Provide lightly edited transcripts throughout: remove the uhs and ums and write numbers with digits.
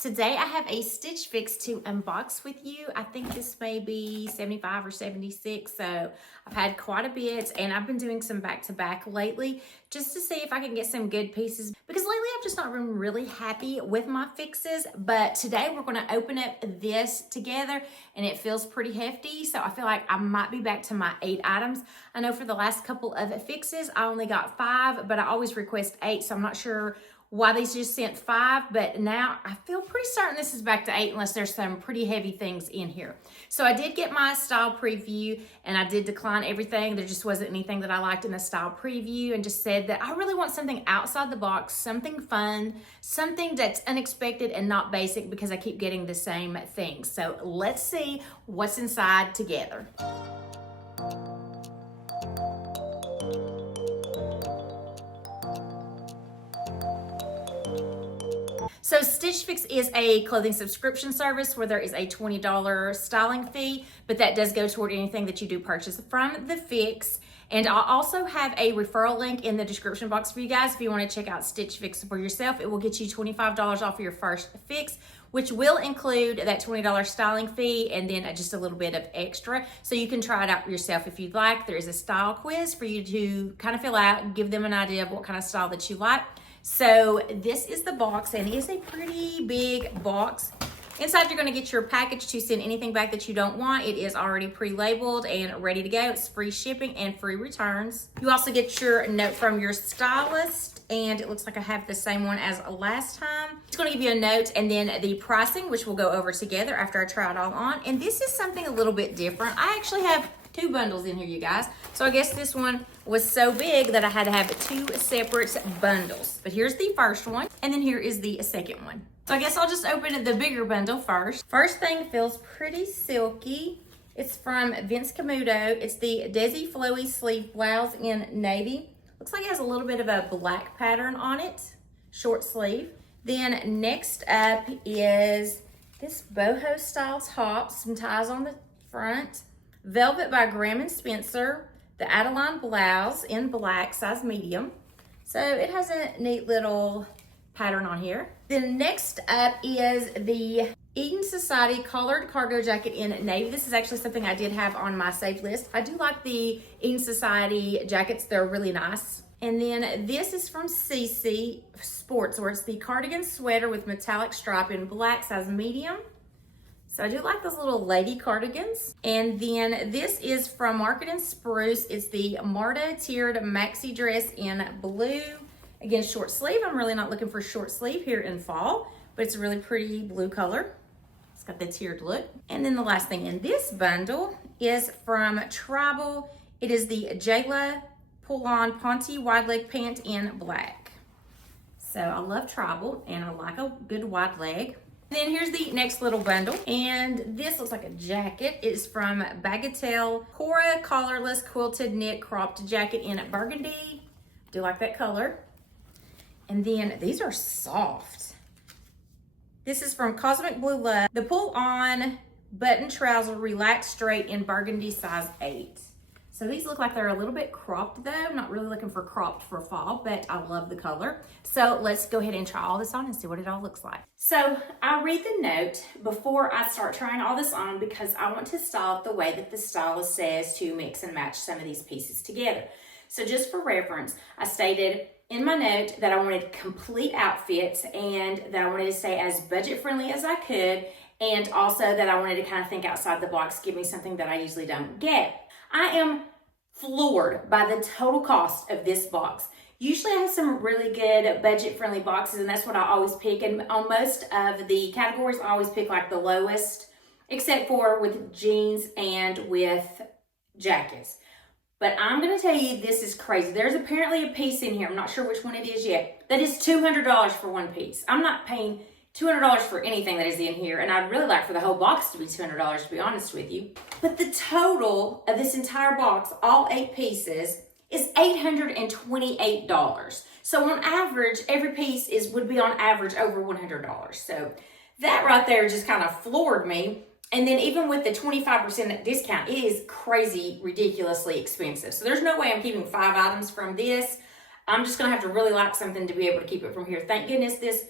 Today I have a Stitch Fix to unbox with you. I think this may be 75 or 76, so I've had quite a bit and I've been doing some back-to-back lately just to see if I can get some good pieces because lately I've just not been really happy with my fixes, but today we're going to open up this together and it feels pretty hefty, so I feel like I might be back to my 8 items. I know for the last couple of fixes I only got 5, but I always request 8, so I'm not sure why these just sent 5, but now I feel pretty certain this is back to 8 unless there's some pretty heavy things in here. So I did get my style preview and I did decline everything. There just wasn't anything that I liked in the style preview and just said that I really want something outside the box, something fun, something that's unexpected and not basic because I keep getting the same thing. So let's see what's inside together. So Stitch Fix is a clothing subscription service where there is a $20 styling fee, but that does go toward anything that you do purchase from the Fix. And I'll also have a referral link in the description box for you guys. If you want to check out Stitch Fix for yourself, it will get you $25 off your first fix, which will include that $20 styling fee and then just a little bit of extra. So you can try it out yourself if you'd like. There is a style quiz for you to kind of fill out, give them an idea of what kind of style that you like. So this is the box and it is a pretty big box. Inside you're going to get your package to send anything back that you don't want. It is already pre-labeled and ready to go. It's free shipping and free returns. You also get your note from your stylist and it looks like I have the same one as last time. It's going to give you a note and then the pricing, which we'll go over together after I try it all on. And this is something a little bit different. I actually have 2 bundles in here, you guys. So I guess this one was so big that I had to have 2 separate bundles. But here's the first one, and then here is the second one. So I guess I'll just open the bigger bundle first. First thing feels pretty silky. It's from CAMUTO. It's the Dezi Flowy sleeve blouse in navy. Looks like it has a little bit of a black pattern on it, short sleeve. Then next up is this boho style top, some ties on the front. Velvet by Graham & Spencer, the Adelaide Blouse in black, size medium. So it has a neat little pattern on here. Then next up is the Eden Society collared cargo jacket in navy. This is actually something I did have on my saved list. I do like the Eden Society jackets. They're really nice. And then this is from CECE Sportswear. It's the cardigan sweater with metallic stripe in black, size medium. So I do like those little lady cardigans. And then this is from Marta and SPRUCE. It's the Marta tiered maxi dress in blue. Again, short sleeve. I'm really not looking for short sleeve here in fall, but it's a really pretty blue color. It's got the tiered look. And then the last thing in this bundle is from Tribal. It is the Jayla pull-on Ponte wide leg pant in black. So I love Tribal and I like a good wide leg. Then here's the next little bundle, and this looks like a jacket. It's from BAGATELLE Cora Collarless Quilted Knit Cropped Jacket in burgundy. I do like that color. And then these are soft. This is from Cosmic Blue Love. The pull-on button trouser relaxed straight in burgundy, size 8. So these look like they're a little bit cropped though. I'm not really looking for cropped for fall, but I love the color. So let's go ahead and try all this on and see what it all looks like. So I'll read the note before I start trying all this on because I want to style it the way that the stylist says to mix and match some of these pieces together. So just for reference, I stated in my note that I wanted complete outfits and that I wanted to stay as budget friendly as I could, and also that I wanted to kind of think outside the box, give me something that I usually don't get. I am floored by the total cost of this box. Usually I have some really good budget-friendly boxes and that's what I always pick. And on most of the categories, I always pick like the lowest, except for with jeans and with jackets. But I'm gonna tell you, this is crazy. There's apparently a piece in here, I'm not sure which one it is yet, that is $200 for one piece. I'm not paying $200 for anything that is in here, and I'd really like for the whole box to be $200, to be honest with you. But the total of this entire box, all 8 pieces, is $828. So on average, every piece would be on average over $100. So that right there just kind of floored me. And then even with the 25% discount, it is crazy, ridiculously expensive. So there's no way I'm keeping 5 items from this. I'm just gonna have to really like something to be able to keep it from here. Thank goodness this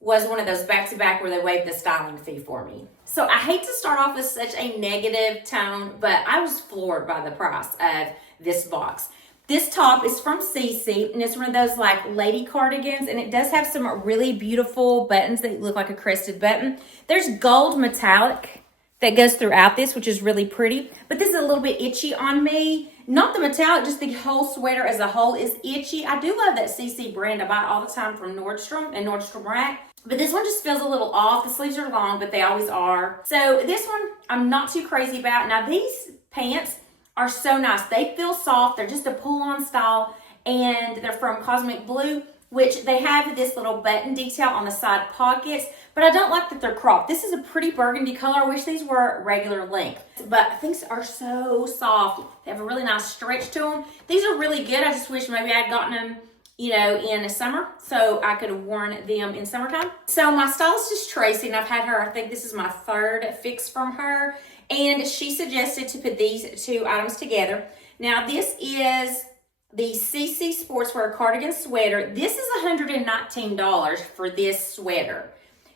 was one of those back-to-back where they waived the styling fee for me. So I hate to start off with such a negative tone, but I was floored by the price of this box. This top is from CECE, and it's one of those like lady cardigans, and it does have some really beautiful buttons that look like a crested button. There's gold metallic that goes throughout this, which is really pretty, but this is a little bit itchy on me. Not the metallic, just the whole sweater as a whole is itchy. I do love that CECE brand. I buy it all the time from Nordstrom and Nordstrom Rack. But this one just feels a little off. The sleeves are long, but they always are. So this one, I'm not too crazy about. Now these pants are so nice. They feel soft. They're just a pull-on style, and they're from Cosmic Blue, which they have this little button detail on the side pockets, but I don't like that they're cropped. This is a pretty burgundy color. I wish these were regular length, but things are so soft. They have a really nice stretch to them. These are really good. I just wish maybe I'd gotten them, you know, in the summer, so I could have worn them in summertime. So my stylist is Tracy, and I've had her, I think this is my third fix from her, and she suggested to put these two items together. Now this is the CECE Sportswear Cardigan Sweater. This is $119 for this sweater.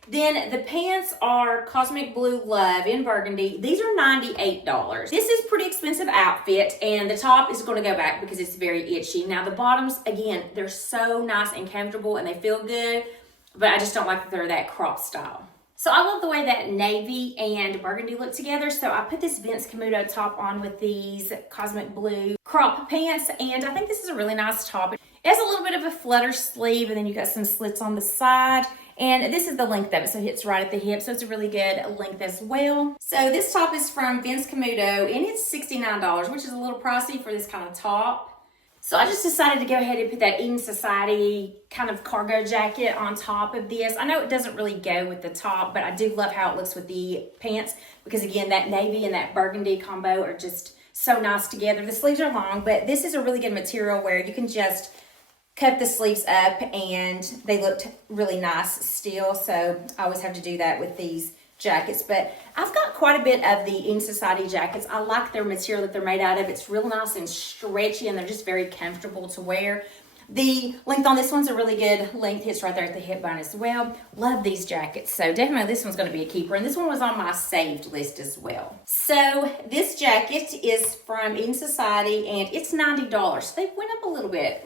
Then the pants are Cosmic Blue Love in burgundy. These are $98. This is pretty expensive outfit, and the top is going to go back because it's very itchy. Now the bottoms, again, they're so nice and comfortable and they feel good, but I just don't like that they're that crop style. So I love the way that navy and burgundy look together. So I put this Vince CAMUTO top on with these Cosmic Blue crop pants, and I think this is a really nice top. It has a little bit of a flutter sleeve, and then you got some slits on the side. And this is the length of it, so it hits right at the hip, so it's a really good length as well. So this top is from Vince CAMUTO, and it's $69, which is a little pricey for this kind of top. So I just decided to go ahead and put that Eden Society kind of cargo jacket on top of this. I know it doesn't really go with the top, but I do love how it looks with the pants, because again, that navy and that burgundy combo are just so nice together. The sleeves are long, but this is a really good material where you can just cut the sleeves up and they looked really nice still. So I always have to do that with these jackets, but I've got quite a bit of the Eden Society jackets. I like their material that they're made out of. It's real nice and stretchy, and they're just very comfortable to wear. The length on this one's a really good length. Hits right there at the hip bone as well. Love these jackets. So definitely this one's going to be a keeper, and this one was on my saved list as well. So this jacket is from Eden Society, and it's $90. So they went up a little bit.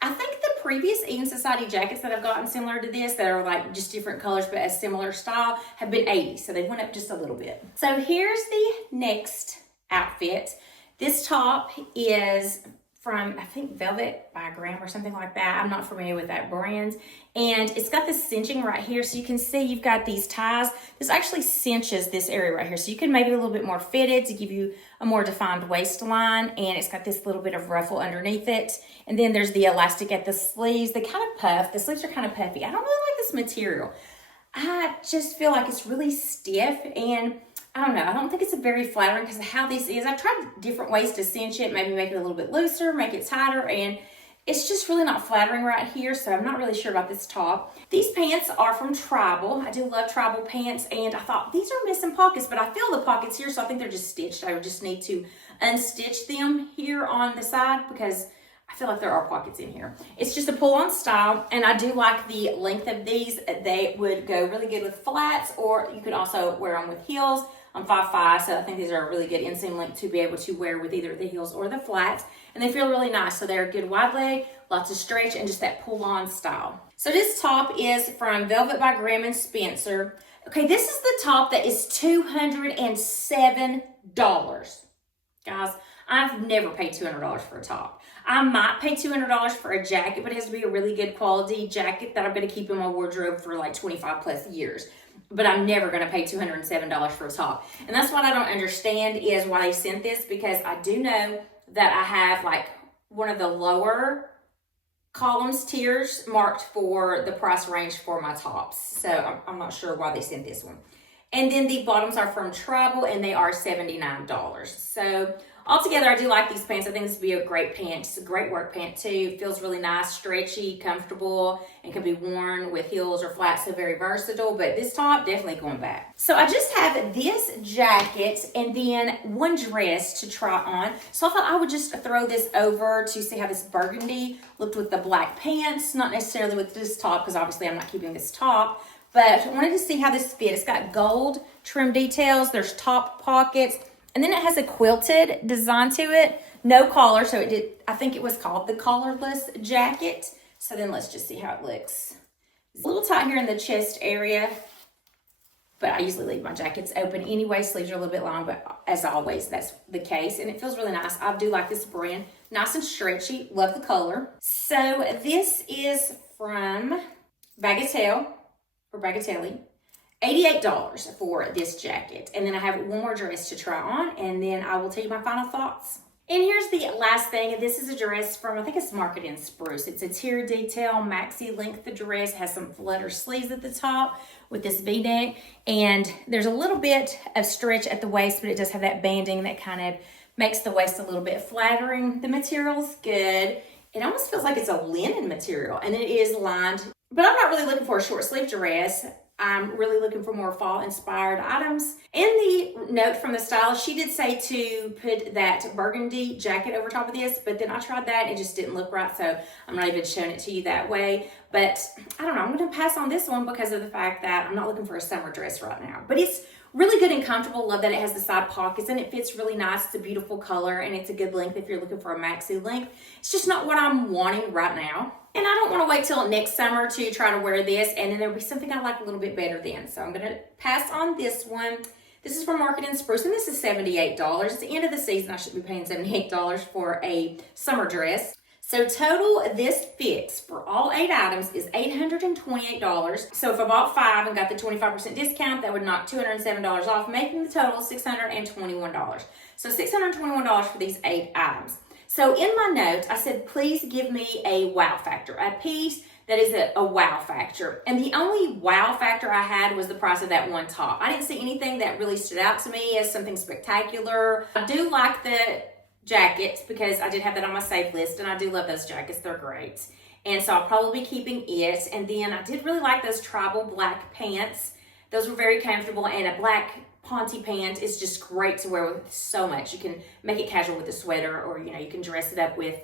I think the previous Eden Society jackets that I've gotten similar to this, that are like just different colors but a similar style, have been $80, so they went up just a little bit. So here's the next outfit. This top is from, I think, Velvet by Graham or something like that. I'm not familiar with that brand. And it's got this cinching right here, so you can see you've got these ties. This actually cinches this area right here, so you can make it a little bit more fitted to give you a more defined waistline, and it's got this little bit of ruffle underneath it. And then there's the elastic at the sleeves. They kind of puff. The sleeves are kind of puffy. I don't really like this material. I just feel like it's really stiff, and I don't know. I don't think it's a very flattering because of how this is. I've tried different ways to cinch it, maybe make it a little bit looser, make it tighter, and it's just really not flattering right here, so I'm not really sure about this top. These pants are from Tribal. I do love Tribal pants, and I thought these are missing pockets, but I feel the pockets here, so I think they're just stitched. I would just need to unstitch them here on the side because I feel like there are pockets in here. It's just a pull-on style, and I do like the length of these. They would go really good with flats, or you could also wear them with heels. I'm 5'5", so I think these are a really good inseam length to be able to wear with either the heels or the flats. And they feel really nice. So they're a good wide leg, lots of stretch, and just that pull-on style. So this top is from Velvet by Graham and Spencer. Okay, this is the top that is $207. Guys, I've never paid $200 for a top. I might pay $200 for a jacket, but it has to be a really good quality jacket that I'm going to keep in my wardrobe for like 25 plus years. But I'm never going to pay $207 for a top. And that's what I don't understand is why they sent this, because I do know that I have like one of the lower columns tiers marked for the price range for my tops. So I'm not sure why they sent this one. And then the bottoms are from Tribal, and they are $79. So altogether, I do like these pants. I think this would be a great pant. It's a great work pant too. It feels really nice, stretchy, comfortable, and can be worn with heels or flats, so very versatile. But this top, definitely going back. So I just have this jacket and then one dress to try on. So I thought I would just throw this over to see how this burgundy looked with the black pants, not necessarily with this top, because obviously I'm not keeping this top. But I wanted to see how this fit. It's got gold trim details. There's top pockets. And then it has a quilted design to it. No collar, so it did, I think it was called the collarless jacket. So then let's just see how it looks. It's a little tight here in the chest area, but I usually leave my jackets open anyway. Sleeves are a little bit long, but as always, that's the case. And it feels really nice. I do like this brand. Nice and stretchy. Love the color. So this is from BAGATELLE, or BAGATELLE. $88 for this jacket. And then I have one more dress to try on, and then I will tell you my final thoughts. And here's the last thing. This is a dress from, I think it's marketed in Spruce. It's a tier detail, maxi length dress, has some flutter sleeves at the top with this V-neck. And there's a little bit of stretch at the waist, but it does have that banding that kind of makes the waist a little bit flattering. The material's good. It almost feels like it's a linen material, and then it is lined. But I'm not really looking for a short sleeve dress. I'm really looking for more fall inspired items. In the note from the stylist, she did say to put that burgundy jacket over top of this, but then I tried that and it just didn't look right, so I'm not even showing it to you that way. But I don't know, I'm gonna pass on this one because of the fact that I'm not looking for a summer dress right now. But it's really good and comfortable. Love that it has the side pockets and it fits really nice. It's a beautiful color and it's a good length if you're looking for a maxi length. It's just not what I'm wanting right now. And I don't want to wait till next summer to try to wear this, and then there'll be something I like a little bit better then. So I'm going to pass on this one. This is from Market and Spruce, and this is $78. It's the end of the season. I should be paying $78 for a summer dress. So total, this fix for all 8 items is $828. So if I bought 5 and got the 25% discount, that would knock $207 off, making the total $621. So $621 for these 8 items. So in my notes, I said, please give me a wow factor, a piece that is a wow factor. And the only wow factor I had was the price of that one top. I didn't see anything that really stood out to me as something spectacular. I do like the jackets because I did have that on my save list, and I do love those jackets. They're great. And so I'll probably be keeping it. And then I did really like those tribal black pants. Those were very comfortable, and a black Ponte pant is just great to wear with so much. You can make it casual with a sweater, or you can dress it up with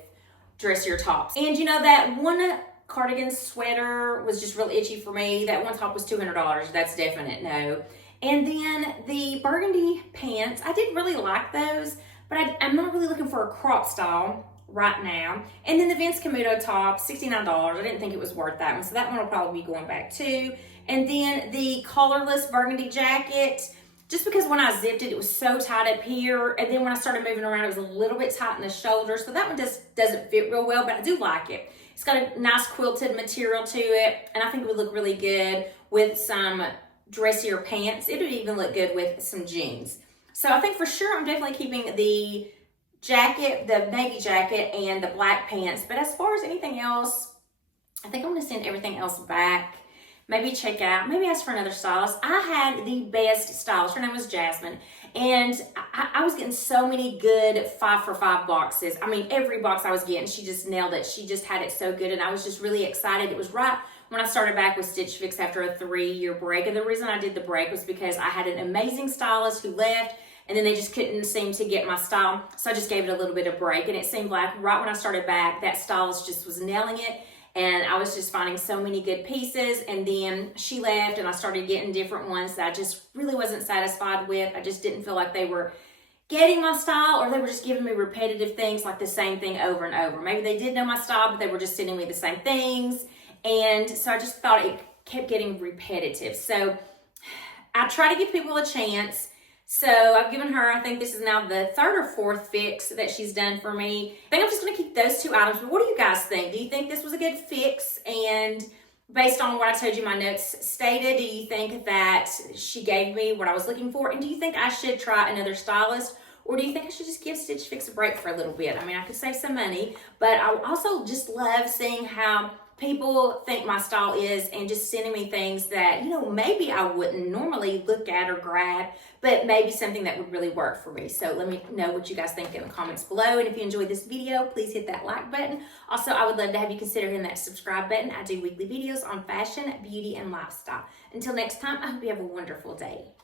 dressier tops. And that one cardigan sweater was just real itchy for me. That one top was $200. That's definite no. And then the burgundy pants, I did really like those, but I'm not really looking for a crop style right now. And then the Vince CAMUTO top, $69. I didn't think it was worth that one, so that one will probably be going back too. And then the collarless burgundy jacket, just because when I zipped it, it was so tight up here. And then when I started moving around, it was a little bit tight in the shoulder. So that one just doesn't fit real well, but I do like it. It's got a nice quilted material to it. And I think it would look really good with some dressier pants. It would even look good with some jeans. So I think for sure I'm definitely keeping the jacket, the navy jacket, and the black pants. But as far as anything else, I think I'm going to send everything else back. Maybe check out, maybe ask for another stylist. I had the best stylist. Her name was Jasmine. And I was getting so many good 5 for $5 boxes. I mean, every box I was getting, she just nailed it. She just had it so good. And I was just really excited. It was right when I started back with Stitch Fix after a 3-year break. And the reason I did the break was because I had an amazing stylist who left, and then they just couldn't seem to get my style. So I just gave it a little bit of break. And it seemed like right when I started back, that stylist just was nailing it. And I was just finding so many good pieces. And then she left and I started getting different ones that I just really wasn't satisfied with. I just didn't feel like they were getting my style, or they were just giving me repetitive things, like the same thing over and over. Maybe they did know my style, but they were just sending me the same things. And so I just thought it kept getting repetitive. So I try to give people a chance. So I've given her, I think this is now the 3rd or 4th fix that she's done for me. I think I'm just going to keep those 2 items. But what do you guys think? Do you think this was a good fix? And based on what I told you my notes stated, do you think that she gave me what I was looking for? And do you think I should try another stylist? Or do you think I should just give Stitch Fix a break for a little bit? I mean, I could save some money, but I also just love seeing how people think my style is, and just sending me things that, you know, maybe I wouldn't normally look at or grab, but maybe something that would really work for me. So let me know what you guys think in the comments below. And if you enjoyed this video, please hit that like button. Also, I would love to have you consider hitting that subscribe button. I do weekly videos on fashion, beauty, and lifestyle. Until next time, I hope you have a wonderful day.